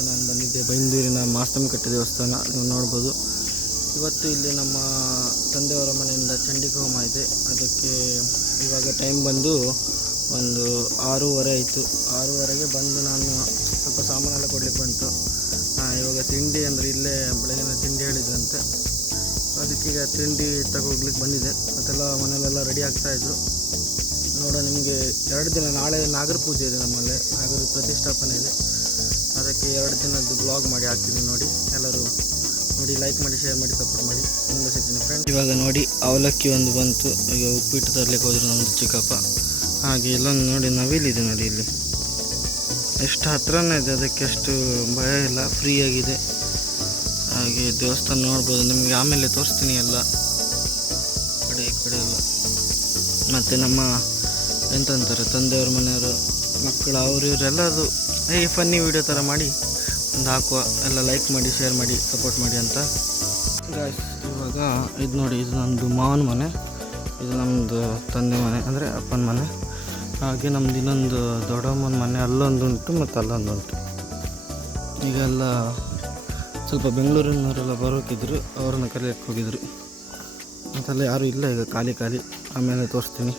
ಇವತ್ತು ನಾನು ಬಂದಿದ್ದೆ ಬೈಂದೂರಿನ ಮಾಸ್ತಮಕಟ್ಟೆ ದೇವಸ್ಥಾನ. ನೀವು ನೋಡ್ಬೋದು. ಇವತ್ತು ಇಲ್ಲಿ ನಮ್ಮ ತಂದೆಯವರ ಮನೆಯಿಂದ ಚಂಡಿಕ ಹೋಮ ಇದೆ. ಅದಕ್ಕೆ ಇವಾಗ ಟೈಮ್ ಬಂದು ಒಂದು 6:30 ಆಯಿತು. 6:30ಗೆ ಬಂದು ನಾನು ಸ್ವಲ್ಪ ಸಾಮಾನೆಲ್ಲ ಕೊಡ್ಲಿಕ್ಕೆ ಬಂತು. ಇವಾಗ ತಿಂಡಿ ಅಂದರೆ ಇಲ್ಲೇ ಬೆಳಗಿನ ತಿಂಡಿ ಹೇಳಿದ್ರಂತೆ, ಅದಕ್ಕೀಗ ತಿಂಡಿ ತಗೋಗ್ಲಿಕ್ಕೆ ಬಂದಿದೆ. ಮತ್ತೆಲ್ಲ ಮನೆಯಲ್ಲೆಲ್ಲ ರೆಡಿ ಆಗ್ತಾಯಿದ್ರು. ನೋಡೋ ನಿಮಗೆ 2 ದಿನ, ನಾಳೆ ನಾಗರ ಪೂಜೆ ಇದೆ, ನಮ್ಮಲ್ಲಿ ನಾಗರ ಪ್ರತಿಷ್ಠಾಪನೆ ಇದೆ. ಅದಕ್ಕೆ 2 ದಿನದ್ದು ಬ್ಲಾಗ್ ಮಾಡಿ ಹಾಕ್ತೀನಿ, ನೋಡಿ. ಎಲ್ಲರೂ ನೋಡಿ, ಲೈಕ್ ಮಾಡಿ, ಶೇರ್ ಮಾಡಿ, ಸಪೋರ್ಟ್ ಮಾಡಿ. ಮುಂದೆ ಸಿಗ್ತೀನಿ ಫ್ರೆಂಡ್. ಇವಾಗ ನೋಡಿ ಅವಲಕ್ಕಿ ಒಂದು ಬಂತು. ಈಗ ಉಪ್ಪಿಟ್ಟು ತರಲಿಕ್ಕೆ ಹೋದ್ರು ನಮ್ಮದು ಚಿಕ್ಕಪ್ಪ. ಹಾಗೆ ಇಲ್ಲೊಂದು ನೋಡಿ ನವಿಲಿದೆ, ನೋಡಿ ಇಲ್ಲಿ ಎಷ್ಟು ಹತ್ರನೇ ಇದೆ, ಅದಕ್ಕೆ ಎಷ್ಟು ಭಯ ಇಲ್ಲ, ಫ್ರೀಯಾಗಿದೆ. ಹಾಗೆ ದೇವಸ್ಥಾನ ನೋಡ್ಬೋದು, ನಿಮಗೆ ಆಮೇಲೆ ತೋರಿಸ್ತೀನಿ ಎಲ್ಲ ಕಡೆ ಈ ಕಡೆ ಎಲ್ಲ. ಮತ್ತು ನಮ್ಮ ಎಂತಂತಾರೆ ತಂದೆಯವ್ರ ಮನೆಯವರು ಮಕ್ಕಳು ಅವರು ಇವರೆಲ್ಲದು ಹೇಗೆ ಫನ್ನಿ ವಿಡಿಯೋ ಥರ ಮಾಡಿ ಒಂದು ಹಾಕುವ, ಎಲ್ಲ ಲೈಕ್ ಮಾಡಿ, ಶೇರ್ ಮಾಡಿ, ಸಪೋರ್ಟ್ ಮಾಡಿ ಅಂತ ಗಾಯ್ಸ್. ಇವಾಗ ಇದು ನೋಡಿ, ಇದು ನಮ್ಮದು ಮಾವನ ಮನೆ, ಇದು ನಮ್ಮದು ತಂದೆ ಮನೆ ಅಂದರೆ ಅಪ್ಪನ ಮನೆ. ಹಾಗೆ ನಮ್ಮದು ಇನ್ನೊಂದು ದೊಡ್ಡಮ್ಮನ ಮನೆ ಅಲ್ಲೊಂದುಂಟು ಮತ್ತು ಅಲ್ಲೊಂದುಂಟು. ಈಗೆಲ್ಲ ಸ್ವಲ್ಪ ಬೆಂಗಳೂರಿನವರೆಲ್ಲ ಬರೋಕಿದ್ರು, ಅವ್ರನ್ನ ಕಲಿಯಕ್ಕೆ ಹೋಗಿದ್ರು. ಮತ್ತೆಲ್ಲ ಯಾರೂ ಇಲ್ಲ ಈಗ, ಖಾಲಿ ಖಾಲಿ. ಆಮೇಲೆ ತೋರಿಸ್ತೀನಿ.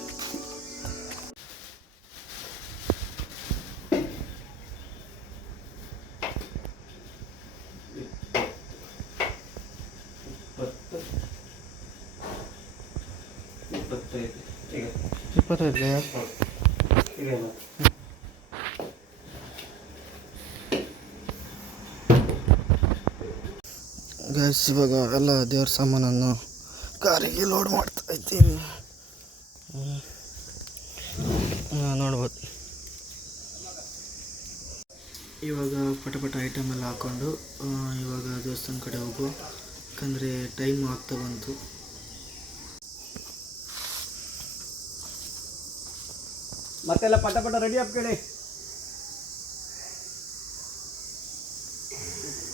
ಗೈಸ್, ಇವಾಗ ಎಲ್ಲ ದೇವ್ರ ಸಾಮಾನನ್ನು ಕಾರಿಗೆ ಲೋಡ್ ಮಾಡ್ತಾ ಇದ್ದೀನಿ. ನೋಡ್ಬೋದು. ಇವಾಗ ಪಟ ಐಟಮ್ ಎಲ್ಲ ಹಾಕ್ಕೊಂಡು ಇವಾಗ ದೇವಸ್ಥಾನ ಕಡೆ ಹೋಗುವ, ಯಾಕಂದರೆ ಟೈಮ್ ಆಗ್ತಾ ಬಂತು. ಮತ್ತೆಲ್ಲ ಪಟ ರೆಡಿ ಆಗ್ಬೇಡಿ.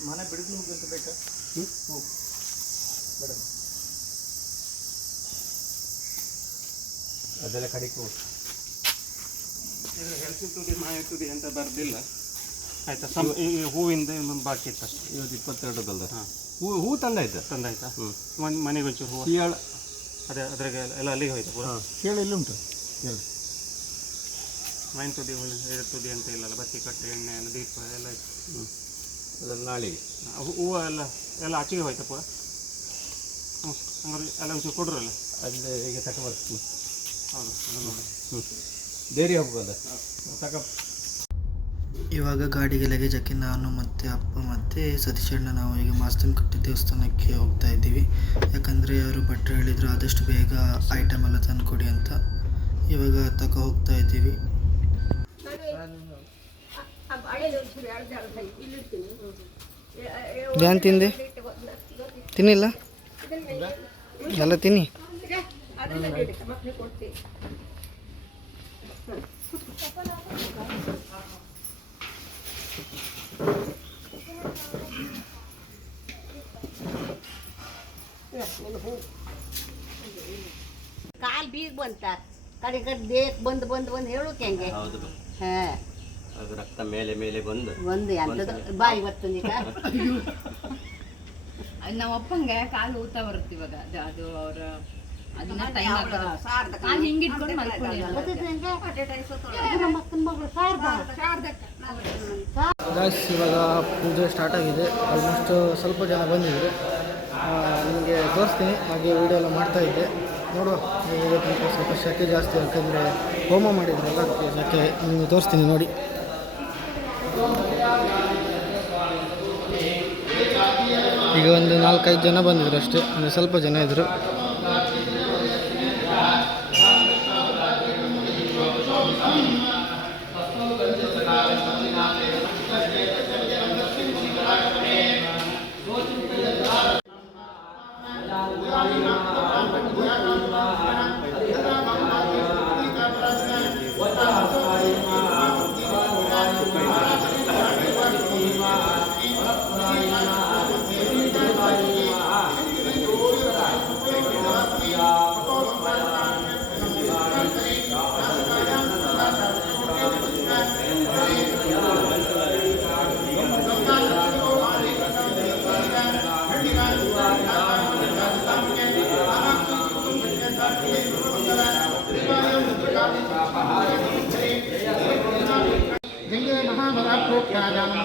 ಮನೆ ಬಿಡಿದು ಹೋಗಂತ ಬೇಕಾ? ಹೋಗು ಬೇಡ, ಅದೆಲ್ಲ ಕಡಿಕು. ಇದು ಹೆಲ್ತ್ ತುದಿ ಮಾಯ ತುದಿ ಅಂತ ಬರೆದಿಲ್ಲ ಆಯಿತಾ. ಈ ಹೂವಿಂದ ಇನ್ನೊಂದು ಬಾಕಿ ಇತ್ತು ಅಷ್ಟೇ. ಇವತ್ತು 22 ಹಾಂ, ಹೂ ತಂದಾಯ್ತಾ? ತಂದಾಯ್ತಾ? ಮನೆಗೆ ಒಂಚೂರು ಹೂವು ಸೀಯಾಳ ಅದೇ ಅದ್ರಾಗೆ ಎಲ್ಲ ಅಲ್ಲಿಗೆ ಹೋಯ್ತು ಪೂರ. ಸೀಯಾಳ ಇಲ್ಲುಂಟು ಹೇಳಿ. ಮೈನ್ ತುದಿ ತುದಿ ಅಂತ ಇಲ್ಲಲ್ಲ, ಬತ್ತಿ ಕಟ್ಟೆ, ಎಣ್ಣೆ ಎಲ್ಲ, ದೀಪ ಎಲ್ಲ ಇತ್ತು. ಅದೆಲ್ಲ ನಾಳೆಗೆ ಹೂವು ಎಲ್ಲ ಆಚೆಗೆ ಹೋಯ್ತಾ ಪೂರ? ಹಂಗಾರೆ ಎಲ್ಲ ಒಂಚೂರು ಕೊಡ್ರಲ್ಲ. ಅಲ್ಲೇ ಈಗ ತಕ ಬರ್ತೀನಿ. ಹೌದು, ಅದು ನೋಡಿ. ಬೇರೆ ಹೋಗ್ಬೋದ ತಕ. ಇವಾಗ ಗಾಡಿಗೆ ಲಗೇಜ್ ಹಾಕಿ ನಾನು ಮತ್ತು ಅಪ್ಪ ಮತ್ತು ಸತೀಶಣ್ಣ ನಾವು ಈಗ ಮಾಸ್ತಮಕಟ್ಟೆ ದೇವಸ್ಥಾನಕ್ಕೆ ಹೋಗ್ತಾ ಇದ್ದೀವಿ. ಯಾಕಂದರೆ ಅವರು ಭಟ್ರು ಹೇಳಿದರು ಆದಷ್ಟು ಬೇಗ ಐಟಮ್ ಎಲ್ಲ ತಂದು ಕೊಡಿ ಅಂತ. ಇವಾಗ ಹೋಗ್ತಾ ಇದ್ದೀವಿ. ಏನು ತಿಂದೆ? ತಿನ್ನಿಲ್ಲ? ಎಲ್ಲ ತಿನ್ನಿ. ಕಾಲ್ ಬೀಗ ಬಂತ ಕಡೆ ದೇಕ್ ಬಂದು ಬಂದು ಬಂದು ಹೇಳೋಕೆ ಹೆಂಗೆ? ಹಾಂ, ಅದು ರಕ್ತ ಮೇಲೆ ಮೇಲೆ ಬಂದು ಎಂಥದ್ದು ಬಾಯಿ ಬರ್ತಂದೀಗ. ನಮ್ಮ ಅಪ್ಪಂಗೆ ಕಾಲು ಊತ ಬರುತ್ತೆ ಇವಾಗ. ಅದು ಅವರ ಅದನ್ನ ಟೈಮ್ ಕಾಲು ಹಿಂಗೆ ಇಟ್ಕೊಂಡು ಮಲ್ಕೊಳ್ಳಿ. ಇವಾಗ ಪೂಜೆ ಸ್ಟಾರ್ಟ್ ಆಗಿದೆ. ಆಲ್ಮೋಸ್ಟ್ ಸ್ವಲ್ಪ ಜನ ಬಂದಿದ್ರು. ನಿಮಗೆ ತೋರಿಸ್ತೀನಿ. ಹಾಗೆ ವೀಡಿಯೋ ಎಲ್ಲ ಮಾಡ್ತಾಯಿದ್ದೆ. ನೋಡುವ, ಸ್ವಲ್ಪ ಶೆಕೆ ಜಾಸ್ತಿ, ಯಾಕಂದರೆ ಹೋಮ ಮಾಡಿದ್ರಲ್ಲ, ಅದಕ್ಕೆ ಶೆಕೆ. ನಿಮಗೆ ತೋರಿಸ್ತೀನಿ ನೋಡಿ. ಈಗ ಒಂದು 4-5 ಜನ ಬಂದಿದ್ರು ಅಷ್ಟೇ, ಅಂದರೆ ಸ್ವಲ್ಪ ಜನ ಇದ್ದರು.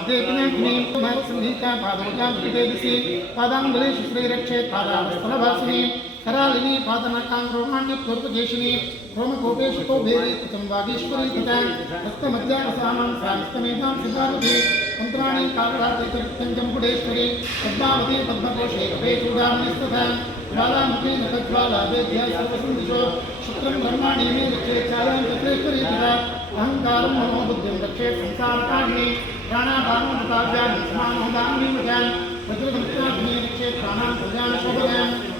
पादेकिने संहिता पादोजां विदेदसि पादांगुलेषु श्रीरक्षेत् पादावस्थलभासिनी करालिनी पादनकां रोमाण्यप्लोककेशिनी रोमकोपेषु कोभेरी कृतं वागीश्वरी तथा हस्तमध्यावसानां सामस्तमेधां सिद्धावती मन्त्राणि काकरातिकृत्यं जम्बुडेश्वरी पद्मावती पद्मकोशे कपेचूडामणिस्तथा ज्वालामुखी नखज्वाला वेद्या सर्वसन्दिशो शुक्रं ब्रह्माणि मे रक्षे छायां तत्रेश्वरी तथा अहंकारं मनोबुद्धिं रक्षे संसारकारिणी प्राणापानं तथाव्यानं समानोदानं वजान् वज्रगुप्ताग्नि रक्षे प्राणां कल्याण शोभयान्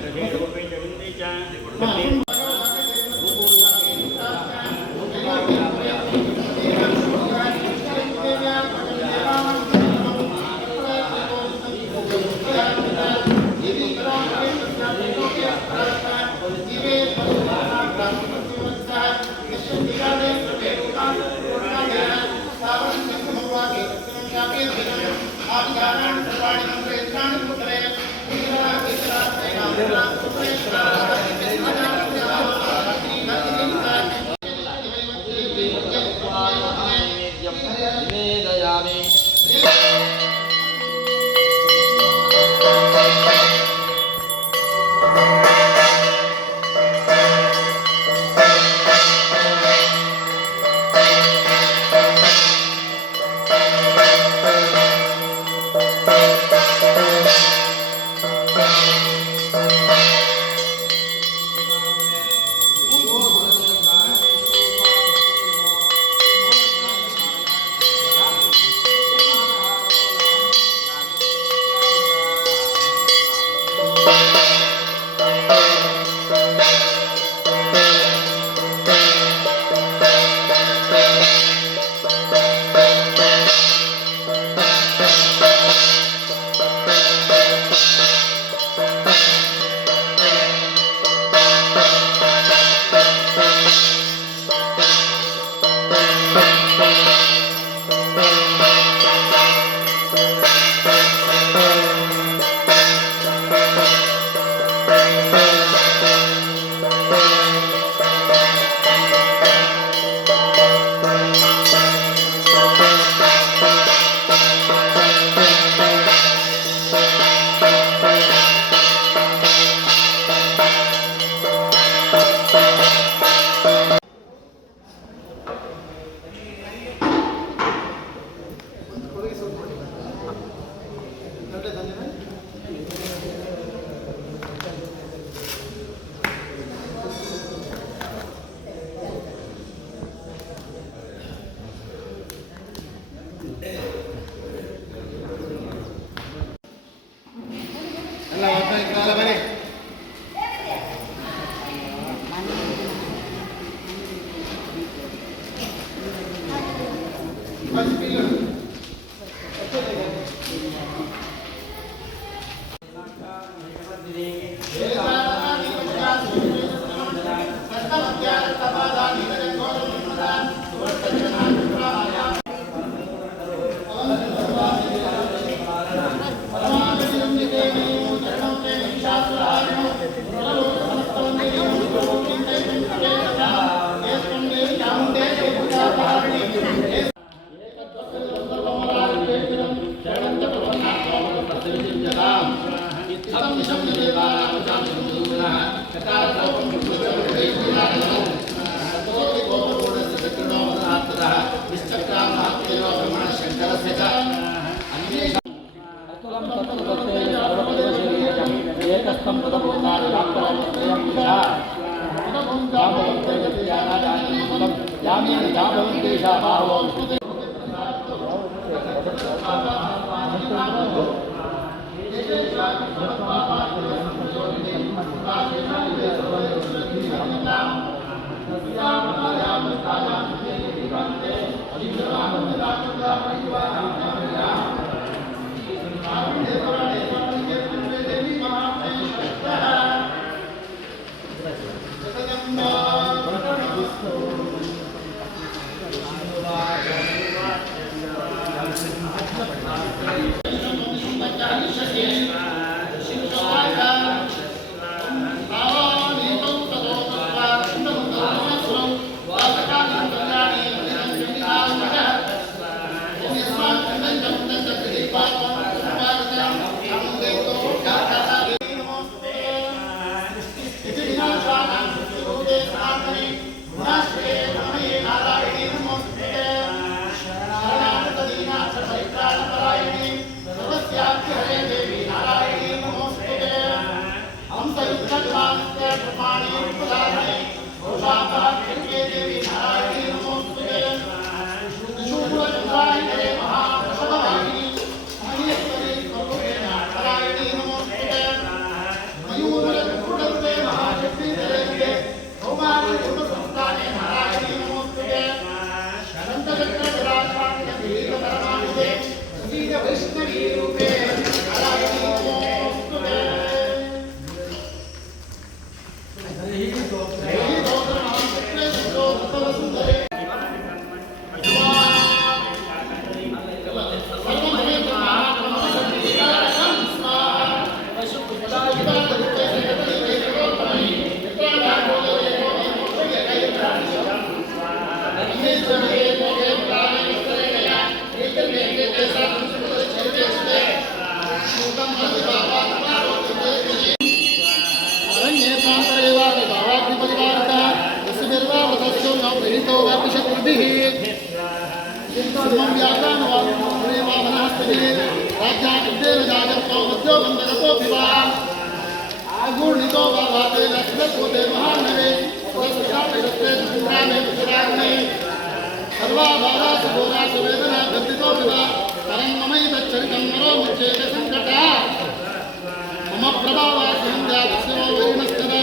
मम प्रभावास्यं जातस्य वैनस्तदा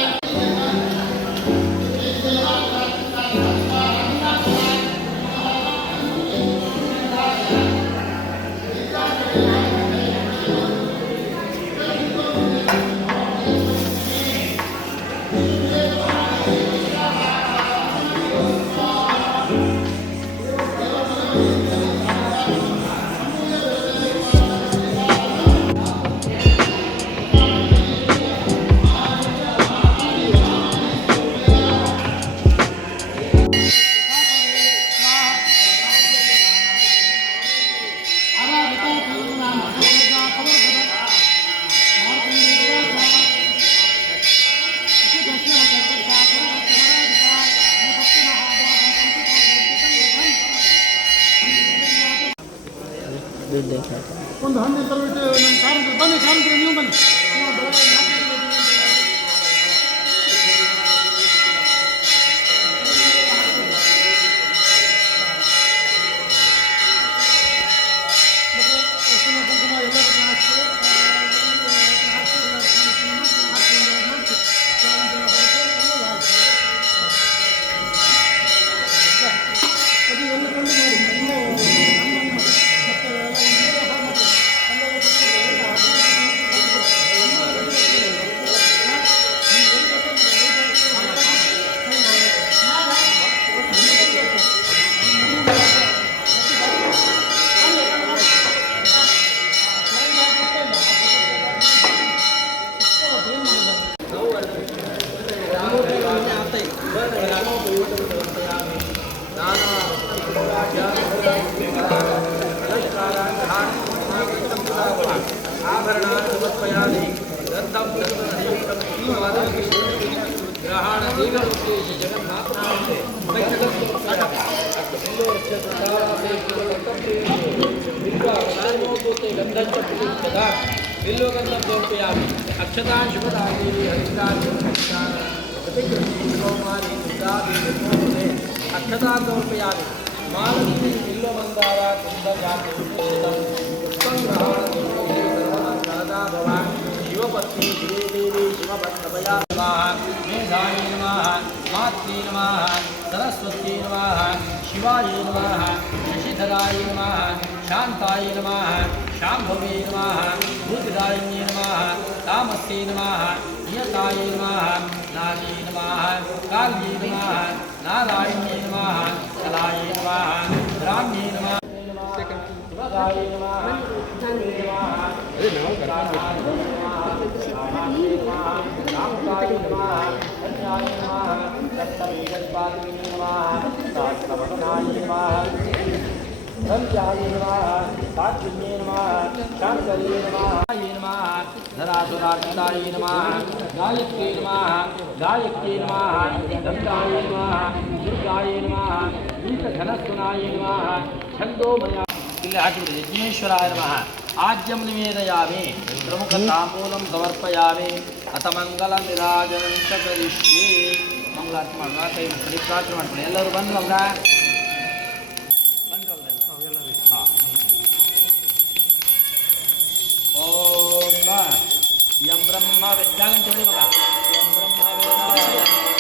ಒಂದು ಹಣ್ಣು ತರಬಿಟ್ಟು ನಮ್ಮ ಕಾರ್ಮಿಕರು ಬನ್ನಿ, ಕಾರ್ಮಿಕರು ನೀವು ಬನ್ನಿ. अक्षतां शुभदानी अक्षतां समर्पयामि मानसी बिल्वमन्दारा कुन्दजाति शिवपत्नी श्रीदेवी शिवभक्तभया मेधायै नमः मात्रे नमः सरस्वत्यै नमः शिवाय नमः शशिधराय नमः शान्ताय नमः शाम्भवे नमः रुद्राय नमः तामस्यै नमः नियताय नमः नागे नमः काल्ये नमः नारायण्ये नमः कलायै नमः ब्राह्म्ये नमः शिवदाय नमः रामकाय नमः कन्याय नमः दत्तमेजस्वादिने नमः सहस्रवदनाय नमः रम्याय नमः सात्विन्ये नमः शान्तये नमः धरासुरार्चिताय नमः गायत्र्यै नमः दत्ताय नमः दुर्गाय नमः गीतघनस्वनाय नमः छन्दोमया ಇಲ್ಲಿ ಹಾಕಿಬಿಡಿ ಯಜ್ಞೇಶ್ವರಾಯ ನಮಃ ಆಜ್ಯಂ ನಿವೇದಯಾಮಿ ಪ್ರಮುಖ ತಾಂಬೂಲಂ ಸಮರ್ಪಯಾಮಿ ಅಥ ಮಂಗಲ ನಿರಾಜನಂ ಚ ಕರಿಷ್ಯೆ ಮಂಗಳಾರತಿ ಮಾಡೋಣ ಕೈ ಮುಟ್ಟಿ ಪ್ರಾರ್ಥನೆ ಮಾಡ್ಕೊಳ್ಳಿ ಎಲ್ಲರೂ ಬಂದ್ರಲ್ಲ ಹಾಂ ಓಂ ಯಂ ಬ್ರಹ್ಮ ವೇದಾಂತ ಹೇಳಿ ಮಗ ಯಂ ಬ್ರಹ್ಮ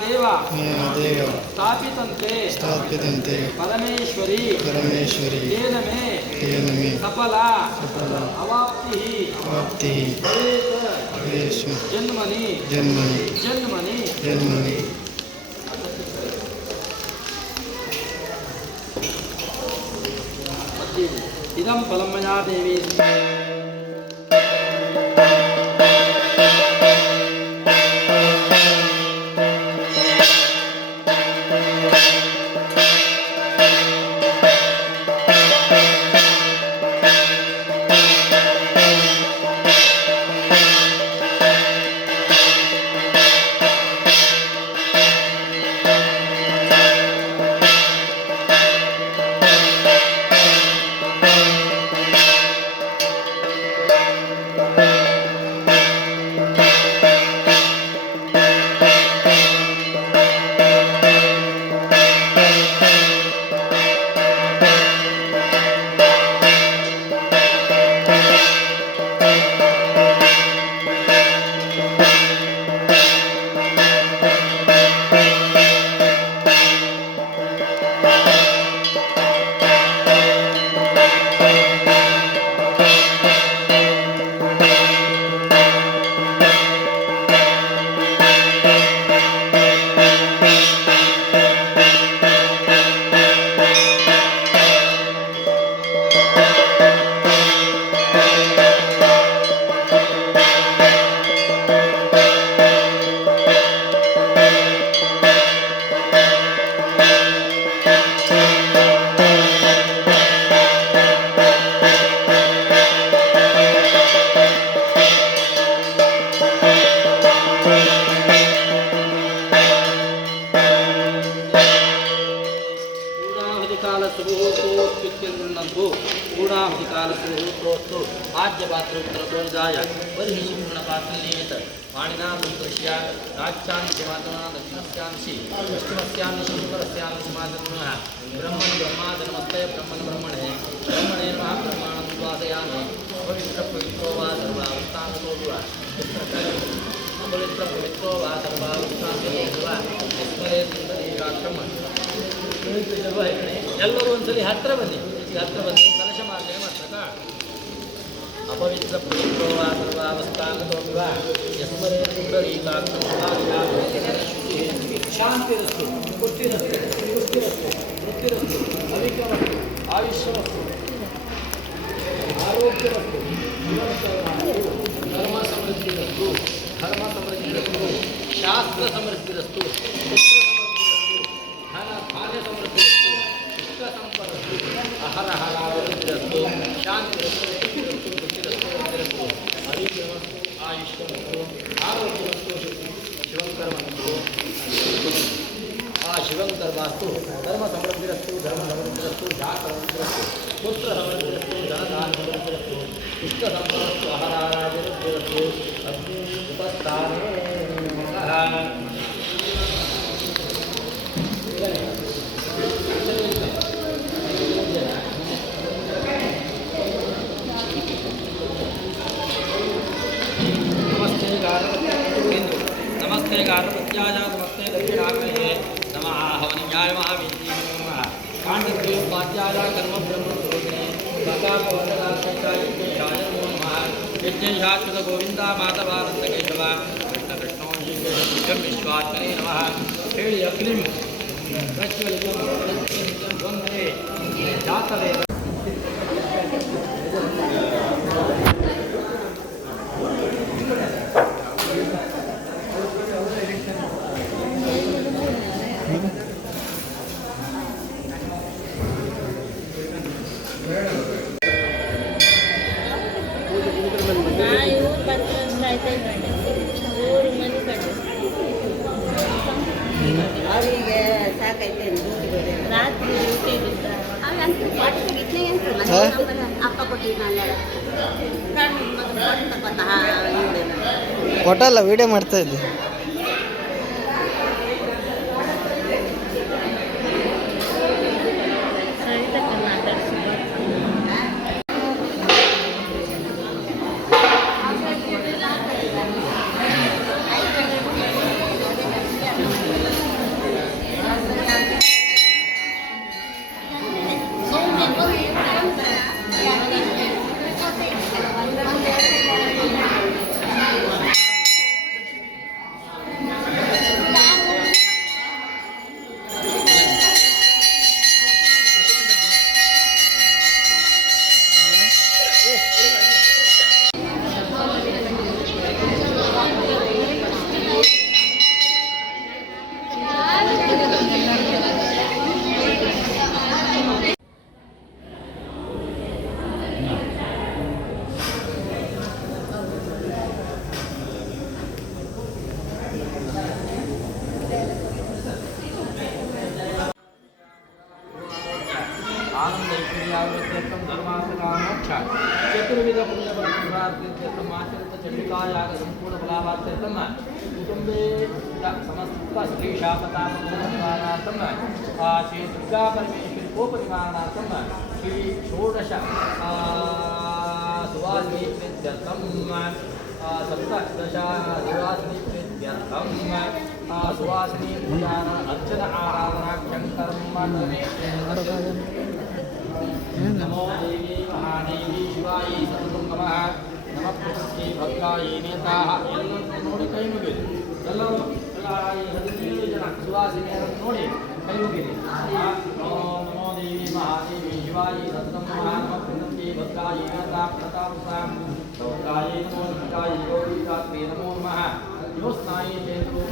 ದೇವ ದೇವ ಸ್ಥಾಪಿತಂತೆ ಪರಮೇಶ್ವರಿ ತೇನ ಮೇ ಸಫಲ ಅವಾಪ್ತಿ ಜನ್ಮನಿ ಇದಂ ಫಲಂ ಮಯಾ ದೇವಿ पूर्णाहुतिकालसुहोत्रोस्तु आद्यपात्रोत्तरतोनिदाय बर्हिषिपूर्णपात्रनेत वाणिना पुत्रस्य राज्यांसि मातमना दक्षिणस्यांसि पश्चिमस्यांसि उत्तरस्यांसि मातमनः ब्रह्मन् ब्रह्मादनमस्ते ब्रह्मन् ब्रह्मणे ब्रह्मणे नमः ब्रह्माणं उपासयामि पवित्रपवित्रो वा सर्वावस्थांतो वा पवित्रपवित्रो वा सर्वावस्थांतो वा यस्मरे सुन्दरीकाक्षम् ಎಲ್ಲರೂ ಒಂದ್ಸಲಿ ಹತ್ರ ಬನ್ನಿ ಕಲಶ ಮಾರ್ಜನೆ ಮಾಡ್ತಕ್ಕ ಅಪವಿತ್ರ ಪವಿತ್ರೋ ವಾ ಸರ್ವಾವಸ್ಥಾನತೋ ವಾ ಯಸ್ಮರೇ ಪುಂಡರೀಕಾಕ್ಷ ಶಾಂತಿರಸ್ತು ಪುಷ್ಟಿರಸ್ತು ಅವಿಕಮಸ್ತು ಆಯುಷ್ಯವಸ್ತು ಆರೋಗ್ಯವಸ್ತು ಧರ್ಮ ಸಮೃದ್ಧಿರಸ್ತು ಶಾಸ್ತ್ರ ಸಮೃದ್ಧಿರಸ್ತು ಧಾನ್ಯ ಸಮೃದ್ಧಿರಸ್ತು ಇಷ್ಟ ಸಂಪದಸ್ತು ಅಹರಹರಾವೃದ್ಧಿರಸ್ತು ಶಾಂತಿರಸ್ತು ಬುದ್ಧಿರಸ್ತು ಆರೋಗ್ಯವಸ್ತು ಆಯುಷ್ಯವಸ್ತು ಆರೋಗ್ಯವಸ್ತು ಶಿವಂಕರವಸ್ತು ಶಿವಂಕರ್ವಾಸ್ತು ಧರ್ಮ ಸಮೃದ್ಧಿರಸ್ತು ಜಾತರಸ್ತು ಪುತ್ರ ಸಮೃದ್ಧಿರಸ್ತು ಧನದಾನ ಸಮೃದ್ಧಿರಸ್ತು ಇಷ್ಟ ಸಂಪದಸ್ತು ಅಹರಹರಾವೃದ್ಧಿರಸ್ತು ಅಗ್ನಿ ಉಪಸ್ಥಾನೇ नमस्ते गार्भत्याय नमस्ते दक्षिणाग्नये नमः हवनीयाय महावीर्ये नमः काण्डद्वयोपाध्याय कर्म ब्रह्मस्वरूपिणे भगवद्वरदाय नमः यज्ञशाश्वत गोविन्दा माधवानन्द केशव कृष्णकृष्णो श्रीकृष्ण विश्वात्मने नमः हेळि अग्निं प्रज्वलितं वन्दे जातवेद ಅವರಿಗೆ ಸಾಕೈತೆ ರಾತ್ರಿ ಅಪ್ಪ ಕೊಟ್ಟಿದ್ದು ಕೊಟ್ಟಲ್ಲ ವಿಡಿಯೋ ಮಾಡ್ತಾ ಇದ್ದೆ ಯಾಗ ಸಂಪೂರ್ಣ ಫಲಾವಾಪ್ತ್ಯರ್ಥಂ ಕುಟುಂಬೇ ಸಮಸ್ತ ಸ್ತ್ರೀಶಾಪತಾಪನಾರ್ಥಂ ಶ್ರೀ ದುರ್ಗಾ ಪರಮೇಶ್ವರಿ ಕೋಪನಿವಾರಣಾರ್ಥಂ ಶ್ರೀ ಷೋಡಶ ಸುವಾಸಿನಿ ಪ್ರೀತ್ಯರ್ಥಂ ಸಪ್ತದಶ ಸುವಾಸಿನಿ ಪ್ರೀತ್ಯರ್ಥಂ ಸುವಾಸಿನಿ ಪೂಜಾನ ಅರ್ಚನ ಆರಾಧನಾಖ್ಯಂ ಕರ್ಮ ನಮೋ ದೇವಿ ಮಹಾದೇವಿ ಶಿವಾಯಿ ಸತತಂ ನಮಃ ನಮಃ ಪ್ರಕೃತಿ ಭಕ್ತಾಯಿ ನೇತಾಹ ಎಲ್ಲರೂ ನೋಡಿ ಕೈ ಮುಗಿದು ಎಲ್ಲರೂ 17 ಜನ ಸುವಾಸಿನಿಯರನ್ನು ನೋಡಿ ಕೈ ಮುಗಿರಿ ಓಂ ನಮೋ ದೇವಿ ಮಹಾದೇವಿ ಶಿವಾಯಿ ಸತತಂ ನಮಃ ನಮಃ ಪ್ರಕೃತಿ ಭಕ್ತಾಯಿ ನೇತಾಹ ಪ್ರತಾಪಸಾಂ ಸೌಕಾಯಿ ನಮೋ ಭಕ್ತಾಯಿ ಗೌರಿ ಕಾತ್ರಿ ನಮೋ ನಮಃ ಯೋಸ್ನಾಯಿ ಚೇತು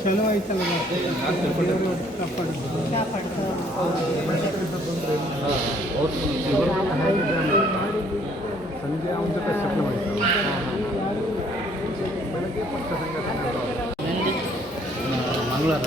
ಚಲೋ ಆಯ್ತಲ್ಲ ಸಂಜೆ ಒಂದು ಸಪ್ಲ ಮಾಡಿದ್ರು ಬೆಳಗ್ಗೆ ಪಕ್ಷ ಸಂಘಟನೆ ಮಂಗಳವಾರ